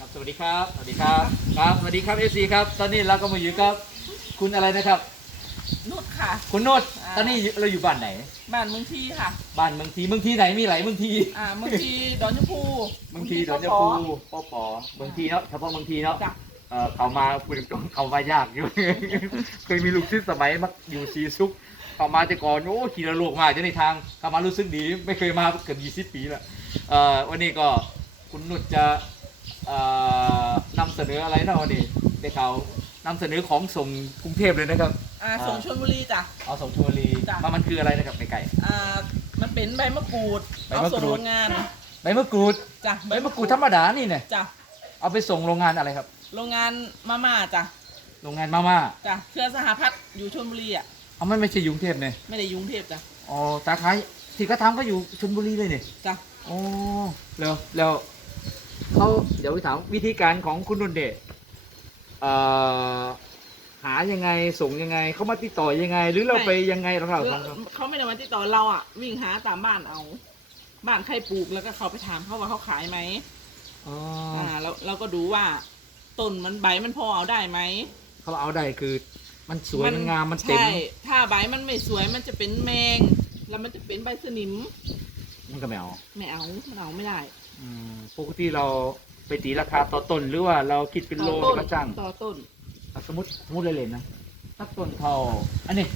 ครับสวัสดีครับ สวัสดีครับ ครับ สวัสดีครับเอซีครับ ตอนนี้เราก็มาอยู่กับ คุณอะไรนะครับ นุชค่ะ คุณโนดอ่า ตอนนี้เราอยู่บ้านไหน บ้านเมืองทีค่ะ บ้านเมืองทีเมืองทีไหนมีหลายเมืองทีอ่าเมืองทีดอนชมพูเมืองทีดอนเจ้าปูป้อปอเมืองทีเนาะเฉพาะเมืองทีเนาะ จ้ะเออเขามาพูดตรงๆเขามายากอยู่ เคยมีลูกศิษย์สมัยมักอยู่ซีซุก เขามาแต่ก่อนโอ้ขี่ระโลกมากจะในทางเขามารู้สึกดี ไม่เคยมาเกือบยี่สิบปีแล้วเอ่อวันนี้ก็คุณนุชจะเอ่อ นำเสนออะไรนะวันนี้ได้ข่าวนำเสนอของส่งกรุงเทพเลยนะครับอ่าส่งชลบุรีจ้ะ เอาส่งชลบุรีจ้ะ ว่ามันคืออะไรนะครับไก่ไก่ อ่ามันเป็นใบมะกรูดใบเอามะส่งกรูดโรงงานใบมะกรูดจ้ะใบมะกรูดธรรมดานี่เนี่ยจ้ะเอาไปส่งโรงงานอะไรครับ โรงงานมาม่าจ้ะโรงงานมาม่าจ้ะเครือสหพัฒน์อยู่ชลบุรีอะเอามันไม่ใช่อยกรุงเทพเนี่ยไม่ได้อยกรุงเทพจ้ะอ๋อสาขาที่เขาทำก็อยู่ชลบุรีเลยเนี่ยจ้ะ โอ้แล้วแล้ว เขาเดี๋ยวไปถามวิธีการของคุณนนท์เดชเอ่อหายังไงส่งยังไงเขามาติดต่อยังไง หรือเราไปยังไงเราเราคือเขาไม่ได้มาติดต่อเราอะ วิ่งหาตามบ้านเอา บ้านใครปลูกแล้วก็เขาไปถามเขาว่าเขาขายไหมอ๋ออ่าแล้วเราก็ดูว่าต้นมันใบมันพอเอาได้ไหมเขาเอาได้คือ มันสวยมันงามมันเต็มใช่ถ้าใบมันไม่สวยมันจะเป็นแมง แล้วมันจะเป็นใบสนิมมันก็ไม่เอาไม่เอามันเอาไม่ได้ อืมปกติเราไปตีราคาต่อต้นหรือว่าเราคิดเป็นโลต่อต้นแล้วก็จ้างต่อต้นอะสมมติสมมติเลยๆนะสักต้นเท่าอันนี้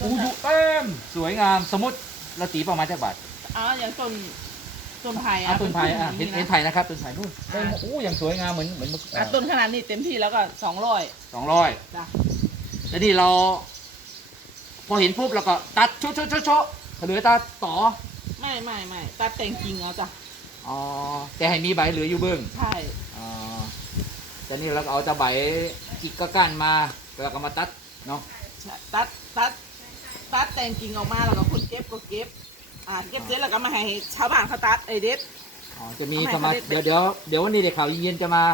อูดูเต็มสวยงามสมมติเราตีประมาณจะบาทอ๋ออย่างต้นต้นไผ่อะอะต้นไผ่อะเห็นนะเห็นไผ่นะครับต้นไผ่นู่นอ่าโอ้ยังสวยงามเหมือนเหมือนอะต้นขนาดนี้เต็มที่แล้วก็สองร้อยสองร้อย จ้ะแล้วนี่เรา พอเห็นปุ๊บเราก็ตัดโชะโชะโชะโชะเหลือตาต่อไม่ไม่ไม่ตัดแต่งกิ่งเอาจ้ะ อ๋อแต่ให้มีใบเหลืออยู่เบื้องใช่อ๋อแต่นี่เราก็เอาตะใบอีกก็ก้านมาแล้วก็มาตัดเนาะใช่ตัดตัดตัดแต่งกิ่งออกมาแล้วก็คนเก็บก็เก็บอ่าเก็บเสร็จแล้วก็มาให้ชาวบ้านเขาตัดไอเด็ดอ๋อจะมีเอาเข้าใหม่มาเขาเด็ดเดี๋ยวเดี๋ยวเดี๋ยววันนี้เด็กข่าวเย็นๆจะมา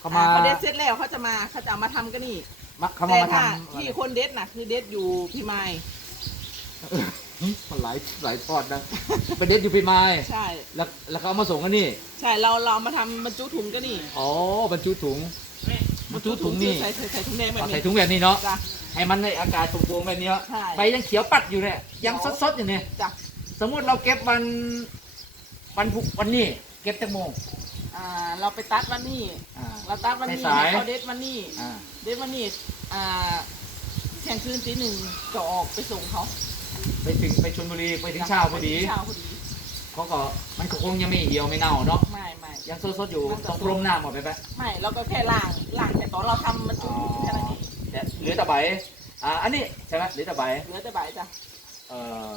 เข้ามาอ่าเขาเด็ดเสร็จแล้วเขาจะมาเขาจะเอามาทำก็นี่มาเข้ามาแต่มาทถ้าำที่คนเด็ดน่ะ คือเด็ดอยู่พี่ไม้ หึมันหลายหลายทอดนะ ไปเด็ดอยู่พี่ไม้ใช่ แล้วแล้วเขาเอามาส่งกันนี่ ใช่เราเราเอามาทำบรรจุถุงก็นี่อ๋อบรรจุถุง บรรจุถุงนี่ ใส่ใส่ใส่ถุงแดงแบบเอานี้ใส่ถุงแบบนี้เนาะ จ้ะ ให้มันในอากาศโปร่งๆแบบนี้เนาะใช่ ใบยังเขียวปัดอยู่เนี่ย ยังสดๆอยู่เนี่ย จ้ะสมมุติเราเก็บวันวันพุกวันนี้ เก็บแตงโมงอ่าเราไปตัดวันนี้อ่า เราตัดวันนี้สายๆ ให้เขาเด็ดวันนี้อ่าเด็ดวันนี้อ่าเที่ยงคืนตีหนึ่งก็ออกไปส่งเขา ไปถึงไปชลบุรีไปถึงเช้าพอดีเช้าพอดีเขาก็มันก็คงยังไม่เหี่ยวไม่เน่าเนาะไม่ไม่ยังสดๆอยู่มันจะต้องพรมหน้าหมดไปปะไม่เราก็แค่ล้างล้างแต่ตอนเราทำบรรจุถุงแค่นั้นเองแต่เหลือแต่ใบอ่าอันนี้ใช่ไหมเหลือแต่ใบเหลือแต่ใบจ้ะเอ่อ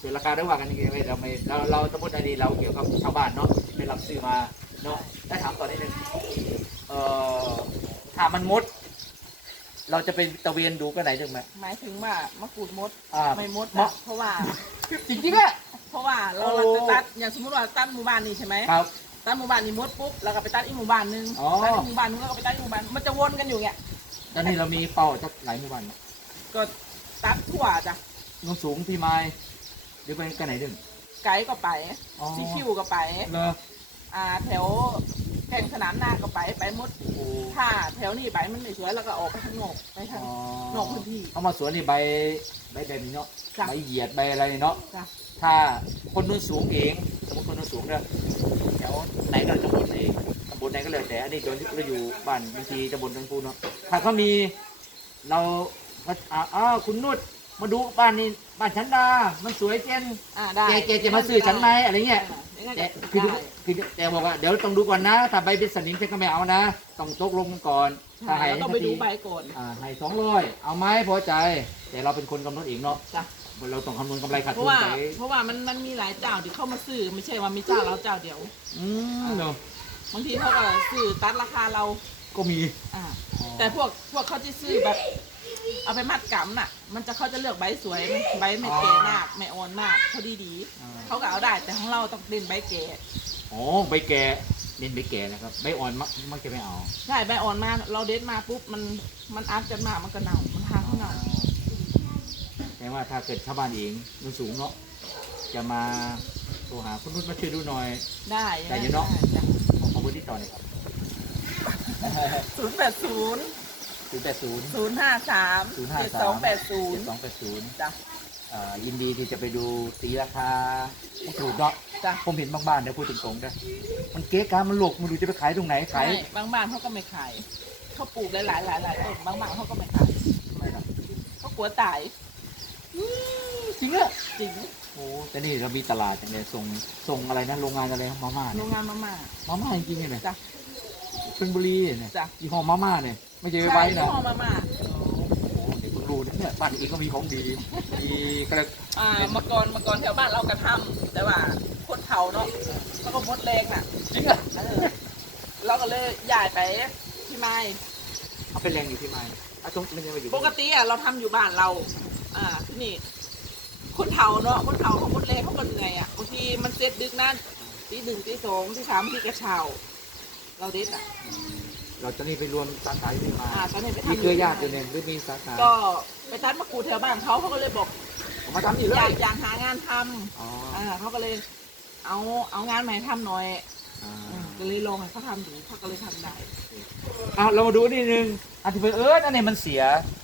ส่วนราคาได้ว่ากันยังไงไม่เราไม่เราเราสมมติอันนี้เราเกี่ยวกับชาวบ้านเนาะไปรับซื้อมาเนาะได้ถามต่อนิดนึงเอ่อถ้ามันมด เราจะไปตะเวนดูกันไหนถึงไหม หมายถึงว่ามะกรูดมดอ่าไม่มดมะนะเพราะว่า จริงๆอะ เพราะว่าเราโอ้เราจะตัดอย่างสมมติว่าตัดหมู่บ้านนี้ใช่ไหมครับ ตัดหมู่บ้านนี้มดปุ๊บเราก็ไปตัดอีกหมู่บ้านนึงอ๋อ ตัดอีกหมู่บ้านนึงแล้วก็ไปตัดอีกหมู่บ้านมันจะวนกันอยู่เงี้ยตอนนี้เรามีเป้าจะหลายหมู่บ้านเนอะก็ตัดทั่วจ้ะโนนสูงพี่ไม้หรือไปกันไหนดึงไกด์ก็ไปอ๋อซีคิวก็ไปเลออ่าแถว แข่งสนามหน้าก็ไปไปหมดโอ้ถ้าแถวนี้ไปมันไม่สวยแล้วก็ออกไปข้างนอกไปทางอ๋อนอกพื้นที่ เอามาสวนนี่ใบใบแบบนี้เนาะจ้ะใบเหยียดใบอะไรเนาะจ้ะ ถ้าคนนู้นสูงเองสมมติคนนู้นสูงเนี่ยแถวไหนก็จะบนเองตำบลไหนก็เลยแต่อันนี้โดนเราอยู่บ้านบางทีตำบลตังพูเนาะถ้าเขามีเราก็อ่าอ้าวคุณนุช มาดูบ้านนี้บ้านฉันดา มันสวยเจนอ่าได้แกแกจะมาซื้อฉันไหมอะไรเงี้ยอ่าแต่ได้คือคือแต่บอกว่าเดี๋ยวต้องดูก่อนนะถ้าใบเป็นสนิมฉันก็ไม่เอานะ ต้องตกลงกันก่อนถ้าใช่ให้เราต้องไปดูใบก่อน อ่าให้สองร้อยเอาไหมพอใจ แต่เราเป็นคนกำหนดเองเนาะจ้ะ เราต้องคำนวณกำไรขาดเพทุราะนว่า ไปเพราะว่ามันมันมีหลายเจ้าที่เข้ามาซื้อไม่ใช่ว่ามีเจ้าเราเจ้าเดียว อืมเนาะบางทีเขาก็ซื้อตัดราคาเราก็มีอ่า แต่พวกพวกเขาที่ซื้อแบบ เอาไปมัดกำน่ะ มันจะเขาจะเลือกใบสวยใบไม่เก๋มากไม่อ่อนมากพอดีดีอ่าๆเขาก็เอาได้แต่ของเราต้องเป็นใบเก๋อ๋อใบแก่เน้นใบแก่นะครับใบอ่อนมักมักจะไม่เอาใช่ใบอ่อนมาเราเด็ดมาปุ๊บมันมันอัพกันมามันก็เน่ามันทางเขาเน่าแต่ว่าถ้าเกิดชาวบ้านเองมันสูงเนาะจะมาโทรหาคุณนุชมาช่วยดูหน่อย ได้ได้อยู่เนอะได้ขอขอเบอร์ที่ต่อหน่อยครับ ศูนย์แปดศูนย์ ศูนย์แปดศูนย์ศูนย์ห้าสามศูนย์ห้าเจ็ดสาสองมแปดศูเจ็นดย์สองแปดศูนย์จ้ะ อ่ายินดีที่จะไปดูตีราคาไม่ถูกเนาะจ้ะ ผมเห็นบางบ้านเดี๋ยวพูดตรงๆนะมันเก๊กามันหลกมันดูจะไปขายตรงไหนขายใช่บางบ้านเขาก็ไม่ขายเขาปลูกหลายๆหลายหลายต้นบางบ้านเขาก็ไม่ขายไม่หรอกเขากลัวตายจริงอะจริงโอ้แต่นี่เรามีตลาดจังเลยส่งส่งอะไรนะโรงงานอะไรนะมาม่าโรเนี่ยงงานมาม่ามาม่าจริงๆเนี่ยจ้ะ ชลบุรีเนี่ยจ้ะ ยี่ห้อมาม่าเนี่ย ไม่ใช่ใช่ไว้ยี่นะห้อมาม่าโอ้โหเดี๋ยวเพิ่งรู้นะเนี่ยบ้านอื่นก็มีของดี มีกระอ่าเมื่อก่อนเมื่อก่อนแถวบ้านเรากระทำแต่ว่าคนเฒ่าเนาะเขาก็มดแรงน่ะจริงอะเออเราก็เลยย้ายไปที่ไม้เอาเป็นแรงอยู่ที่ไม้อะตรงมันยังไปอยู่ปกติอะเราทำอยู่บ้านเรา อ่าที่นี่ คนเฒ่าเนาะคนเฒ่าเขามดแรงเขาก็เหนื่อยอะบางทีมันเซ็ตดึกนั่นตีหนึ่งตีสองตีสามตีกระเช้า เราเด็ดอะเราจะนี่ไปรวมสาขาที่นี่มาอ่าตอนนี้ไปทำมีเครือญาติอยู่เนี่ยหรือมีสาขาก็ไปตัดมะกรูดแถวบ้านเขาเขาก็เลยบอกเอามาทำอีกเลอยยากอยากหางานทำอ๋ออ่าเขาก็เลย เอาเอางานมาให้ทำหน่อยอ่าอืมก็เลยลองให้เขาทำดูเขาก็เลยทำได้ อะเรามาดูนิดนึงอันที่เอออันนี้มันเสีย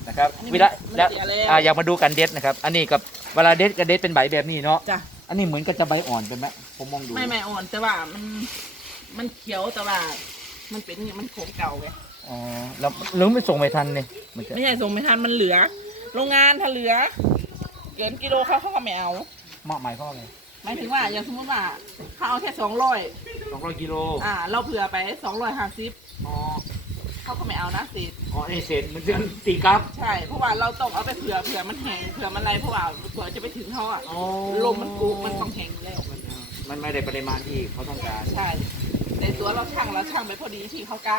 นะครับอันนี้เวลามันแล้วเสียแล้ว อะอยากมาดูกันเด็ดนะครับ อันนี้กับเวลาเด็ดกับเด็ดเป็นใบแบบนี้เนาะจ้ะอันนี้เหมือนกับจะใบอ่อนเป็นไหมผมมองดูไม่ไม่อ่อนแต่ว่ามัน มันเขียวแต่ว่ามันเป็นมันโขงเก่าไงอ๋อแล้วหรือไม่ส่งไม่ทันเนี่ยมันจะไม่ใช่ส่งไม่ทันมันเหลือ โรงงานถ้าเหลือเกินกิโลเขาเขาก็ไม่เอาเหมาะหมายข้ออะไรหมายถึงว่าอย่างสมมติว่าเขาเอาแค่สองร้อยสองร้อยกิโลอ่า เราเผื่อไปสองร้อยห้าสิบอ๋อเขาก็ไม่เอานะสิอ๋อนี่เศษมันจะตีกลับ ใช่เพราะว่าเราต้องเอาไปเผื่อเผื่อมันแห้งเผื่อมันอะไรเพราะว่าเผื่อจะไปถึงเขาอะอ๋อลมมันกูมันต้องแห้งอยู่แล้วมันมันไม่ได้ปริมาณที่เขาต้องการ ใช่ ในตัวเราช่างเราช่างไปพอดีที่เขากะ